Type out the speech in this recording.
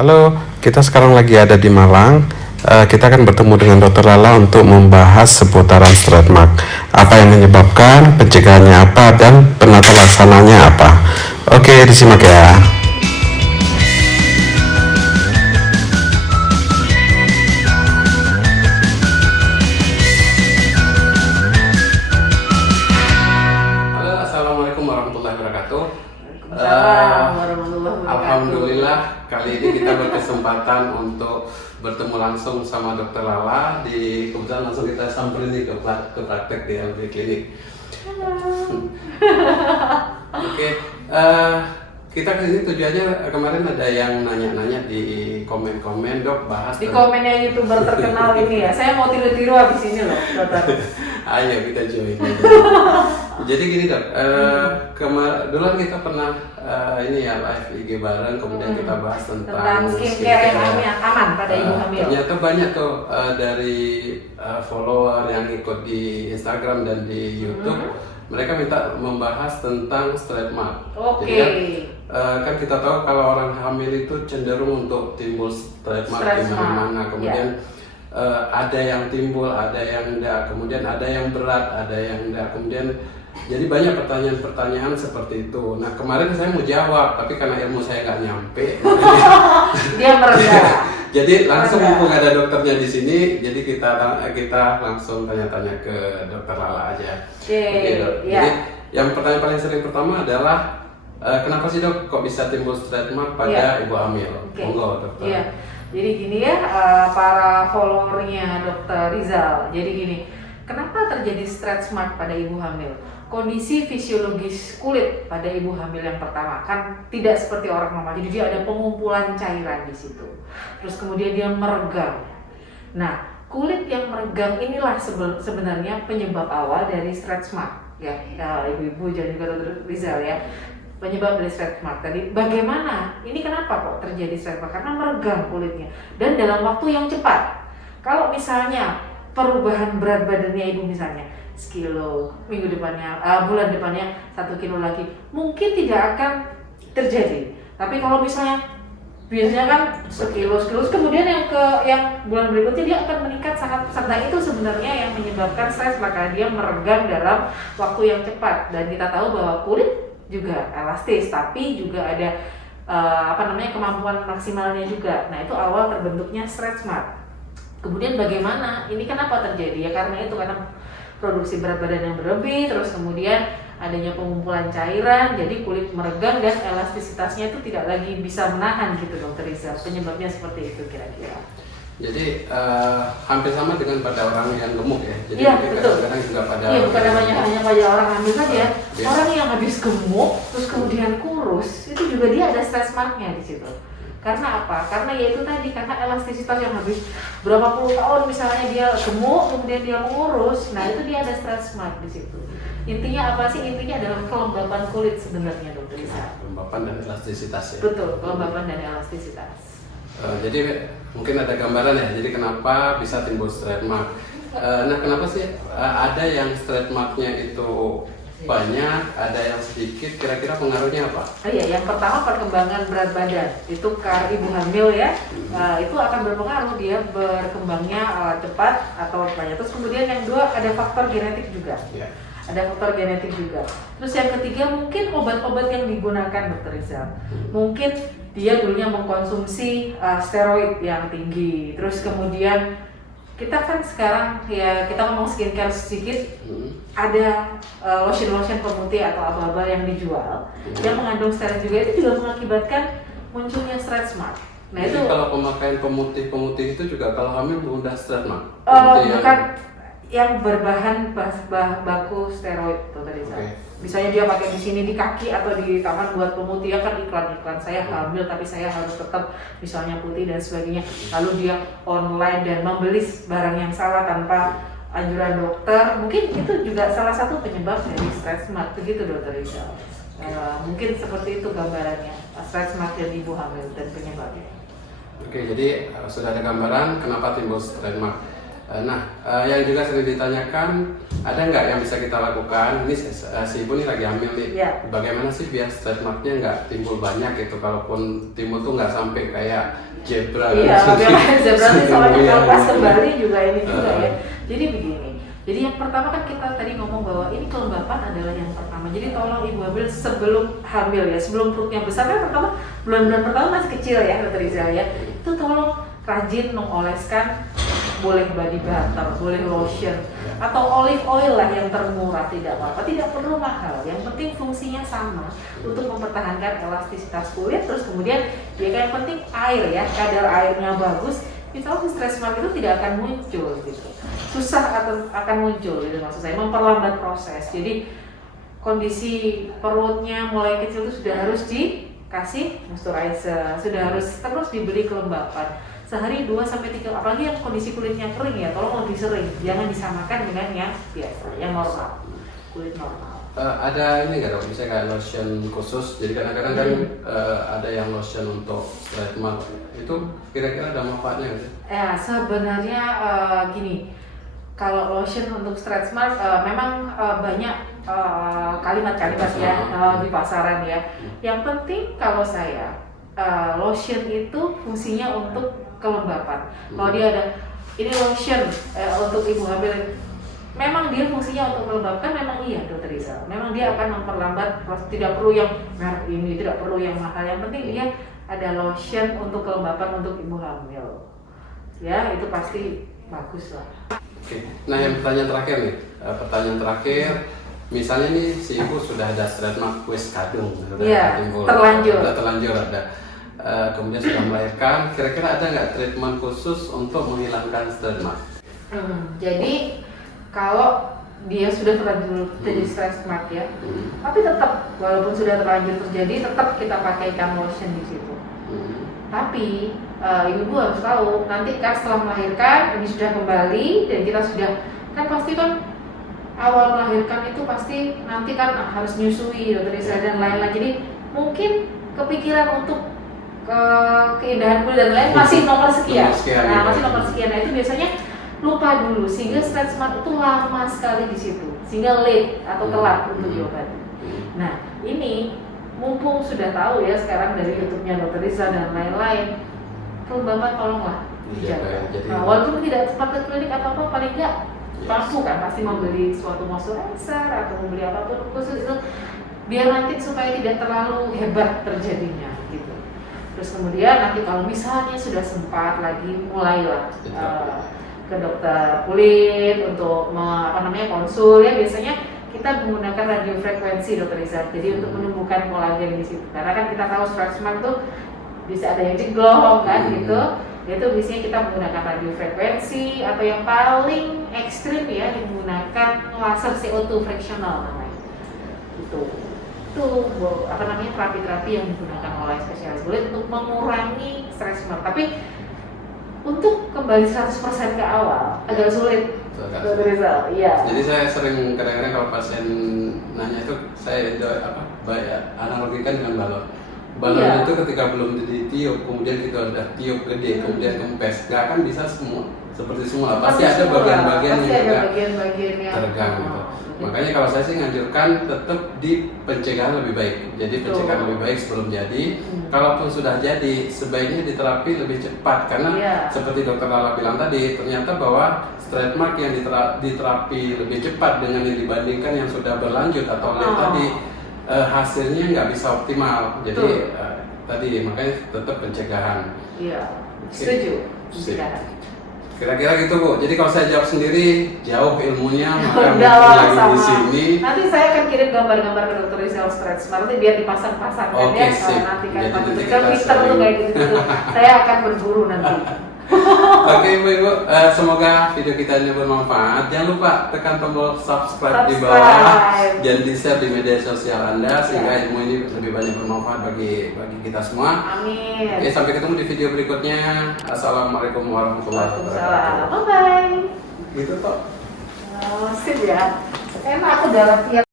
Halo, kita sekarang lagi ada di Malang. Kita akan bertemu dengan Dokter Lala untuk membahas seputaran stretch mark. Apa yang menyebabkan, pencegahannya apa, dan penata laksananya apa. Oke, disimak ya. Halo, Assalamualaikum warahmatullahi wabarakatuh. Alhamdulillah, kali ini kita berkesempatan untuk bertemu langsung sama Dokter Lala. Kebetulan langsung kita samperin nih ke praktek di LB Klinik. Oke, kita kesini tujuannya kemarin ada yang nanya-nanya di komen-komen, Dok, bahas di komennya YouTuber terkenal ini ya. Saya mau tiru-tiru habis ini loh, Dokter. Ayo kita join. Jadi gini, Dok, dulu kita pernah ini ya live IG bareng, kemudian kita bahas tentang skincare yang aman pada ibu hamil. Ternyata banyak tuh dari follower yang ikut di Instagram dan di YouTube. Mereka minta membahas tentang stretch mark. Oke. Jadi kan kita tahu kalau orang hamil itu cenderung untuk timbul stretch mark di mana-mana. Kemudian ada yang timbul, ada yang enggak. Kemudian ada yang berat, ada yang enggak. Kemudian jadi banyak pertanyaan-pertanyaan seperti itu. Nah, kemarin saya mau jawab, tapi karena ilmu saya nggak nyampe, dia merendah. jadi langsung mumpung ada dokternya di sini, jadi kita langsung tanya-tanya ke Dokter Lala aja. Oke, Dok. Ya. Jadi yang pertanyaan paling sering pertama adalah kenapa sih, Dok, kok bisa timbul stretch mark pada ibu hamil? Monggo, Dokter. Iya. Jadi gini ya, para followernya Dokter Rizal. Jadi gini, kenapa terjadi stretch mark pada ibu hamil? Kondisi fisiologis kulit pada ibu hamil yang pertama kan tidak seperti orang normal. Jadi dia ada pengumpulan cairan di situ. Terus kemudian dia meregang. Nah, kulit yang meregang inilah sebenarnya penyebab awal dari stretch mark ya, ibu-ibu dan juga Dokter Rizal ya. Penyebab dari stretch mark tadi, bagaimana? Ini kenapa kok terjadi stretch mark? Karena meregang kulitnya dan dalam waktu yang cepat. Kalau misalnya perubahan berat badannya ibu misalnya sekilo, minggu depannya, bulan depannya 1 kilo lagi, mungkin tidak akan terjadi. Tapi kalau misalnya biasanya kan sekilo, kemudian yang bulan berikutnya dia akan meningkat sangat pesat. Nah, itu sebenarnya yang menyebabkan stres, maka dia meregang dalam waktu yang cepat. Dan kita tahu bahwa kulit juga elastis, tapi juga ada kemampuan maksimalnya juga. Nah, itu awal terbentuknya stretch mark. Kemudian bagaimana? Ini kenapa terjadi? Ya karena produksi berat badan yang berlebih, terus kemudian adanya pengumpulan cairan, jadi kulit meregang dan elastisitasnya itu tidak lagi bisa menahan gitu, Dokter Rizal. Penyebabnya seperti itu kira-kira. Jadi hampir sama dengan pada orang yang gemuk ya. Jadi iya, betul. Kadang-kadang juga pada bukan hanya pada orang hamil saja ya. Orang yang habis gemuk terus kemudian kurus, itu juga dia ada stretch marknya di situ. Karena apa? Karena ya itu tadi, karena elastisitas yang habis berapa puluh tahun misalnya dia gemuk kemudian dia mengurus, nah itu dia ada stretch mark di situ. Intinya apa sih? Intinya adalah kelembapan kulit sebenarnya, Dokter Lisa. Kelembapan dan elastisitas ya. Betul, kelembapan dan elastisitas. Jadi mungkin ada gambaran ya. Jadi kenapa bisa timbul stretch mark? Nah, kenapa sih ada yang stretch marknya itu banyak, ada yang sedikit, kira-kira pengaruhnya apa? Iya, yang pertama perkembangan berat badan. Itu ibu hamil ya, itu akan berpengaruh, dia berkembangnya cepat atau banyak. Terus kemudian yang kedua ada faktor genetik juga. Yeah. Ada faktor genetik juga. Terus yang ketiga mungkin obat-obat yang digunakan, Dokter Rizal. Mungkin dia dulunya mengkonsumsi steroid yang tinggi. Terus kemudian kita kan sekarang ya kita ngomong skincare sedikit, ada lotion pemutih atau abal-abal yang dijual yang mengandung steroid juga, itu juga mengakibatkan munculnya stretch mark. Nah, jadi itu kalau pemakaian pemutih itu juga kalau hamil mudah stretch mark? Bukan yang berbahan baku steroid, Dokter Rizal. Misalnya dia pakai di sini di kaki atau di tangan buat pemutih, ya kan iklan-iklan saya hamil tapi saya harus tetap misalnya putih dan sebagainya. Lalu dia online dan membeli barang yang salah tanpa anjuran dokter. Mungkin itu juga salah satu penyebab dari stretch mark, begitu, Dokter Rizal. Mungkin seperti itu gambarannya, stretch mark dan ibu hamil dan penyebabnya. Oke, jadi sudah ada gambaran kenapa timbul stretch mark. Yang juga sering ditanyakan, ada nggak yang bisa kita lakukan? Ini si ibu nih lagi hamil nih. Ya. Bagaimana sih biar stretch marknya nggak timbul banyak gitu? Kalaupun timbul tuh nggak sampai kayak zebra. Iya, zebra itu soalnya Iya, kalau pas iya. kembali juga ini juga ya. Jadi begini. Jadi yang pertama kan kita tadi ngomong bahwa ini kelembapan adalah yang pertama. Jadi tolong ibu hamil sebelum hamil ya, sebelum perutnya besar kan pertama bulan-bulan pertama masih kecil ya, Dr. Rizal ya. Itu tolong rajin mengoleskan, boleh body butter, boleh lotion, atau olive oil lah yang termurah, tidak apa-apa, tidak perlu mahal. Yang penting fungsinya sama untuk mempertahankan elastisitas kulit. Terus kemudian yang penting air ya, kadar airnya bagus. Misalnya stretch mark itu tidak akan muncul gitu, susah atau akan muncul gitu maksud saya, memperlambat proses. Jadi kondisi perutnya mulai kecil itu sudah harus dikasih moisturizer, sudah harus terus diberi kelembapan. Sehari 2-3, apalagi yang kondisi kulitnya kering ya, tolong lebih sering, jangan disamakan dengan yang biasa, yang normal, kulit normal. Ada ini nggak dok, misalnya kayak lotion khusus, jadi kadang-kadang kan ada yang lotion untuk stretch mark, itu kira-kira ada manfaatnya nggak sih? Ya sebenarnya gini, kalau lotion untuk stretch mark memang banyak kalimat-kalimat ya di pasaran ya. Yang penting kalau saya lotion itu fungsinya untuk kelembapan. Kalau dia ada ini lotion untuk ibu hamil, memang dia fungsinya untuk melembabkan, memang iya Dr. Rizal. Memang dia akan memperlambat, tidak perlu yang merek ini, tidak perlu yang mahal. Yang penting dia ada lotion untuk kelembapan untuk ibu hamil. Ya itu pasti bagus lah. Oke. Nah yang pertanyaan terakhir nih, misalnya nih si ibu sudah ada stretch mark kuis kadung, Iya, timbul, terlanjur. udah terlanjur ada. Kemudian sudah melahirkan, kira-kira ada nggak treatment khusus untuk menghilangkan stretch mark? Jadi kalau dia sudah terlanjur terjadi stretch mark ya, tapi tetap walaupun sudah terlanjur terjadi, tetap kita pakaikan lotion di situ. Tapi ibu harus tahu nanti kan setelah melahirkan ini sudah kembali dan kita sudah kan pasti kan awal melahirkan itu pasti nanti kan harus nyusui dan lain-lain. Jadi mungkin kepikiran untuk keindahan kulit dan lain masih nomor sekian. Nah masih nomor sekian. Nah itu biasanya lupa dulu sehingga stretch mark itu lama sekali di situ sehingga late atau telat untuk diobati. Nah ini mumpung sudah tahu ya sekarang dari YouTube-nya Dr. Rizal dan lain-lain, kelembapan tolonglah dijaga. Nah, walaupun tidak sempat ke klinik atau apa, paling nggak mampu kan pasti membeli suatu moisturizer atau membeli apapun khusus itu biar nanti supaya tidak terlalu hebat terjadinya gitu. Terus kemudian nanti kalau misalnya sudah sempat lagi mulailah ke dokter kulit untuk konsul ya, biasanya kita menggunakan radiofrekuensi Dr. Rizal. Jadi untuk menumbuhkan kolagen di situ. Karena kan kita tahu stretch mark tuh bisa ada yang jeglong kan gitu. Itu biasanya kita menggunakan radiofrekuensi atau yang paling ekstrim ya menggunakan laser CO2 fractional namanya. Itu terapi-terapi yang digunakan oleh spesialis kulit untuk mengurangi stretch mark. Tapi untuk kembali 100% ke awal agak sulit. Dr. Rizal, iya. Jadi saya sering kadang-kadang kalau pasien nanya itu saya analogikan dengan balon. Balon itu ketika belum ditiup, kemudian kita udah tiup gede, kemudian kempes, nggak akan bisa semua seperti semula. Pasti ada bagian-bagian yang tergang gitu. Makanya kalau saya sih nganjurkan tetap di pencegahan lebih baik. Jadi pencegahan lebih baik sebelum jadi. Kalaupun sudah jadi, sebaiknya diterapi lebih cepat karena seperti Dr. Lala bilang tadi, ternyata bahwa stretch mark yang diterapi lebih cepat dengan yang dibandingkan yang sudah berlanjut atau tadi hasilnya nggak bisa optimal. Jadi tadi makanya tetap pencegahan. Iya, setuju. Pencegahan. Kira-kira gitu Bu. Jadi kalau saya jawab sendiri jauh ilmunya, maka lagi di sini. Nanti saya akan kirim gambar-gambar ke Dr. Rizal stretch mark biar dipasang-pasangkan ya. Nanti kan Twitter tuh kayak gitu. Saya akan berburu nanti. Oke Ibu, semoga video kita ini bermanfaat. Jangan lupa tekan tombol subscribe di bawah dan di-share di media sosial Anda sehingga ilmu ini lebih banyak bermanfaat bagi kita semua. Amin. Oke, sampai ketemu di video berikutnya. Assalamualaikum warahmatullahi wabarakatuh. Bye bye. Gitu kok. Sip ya. Enak aku udah latihan.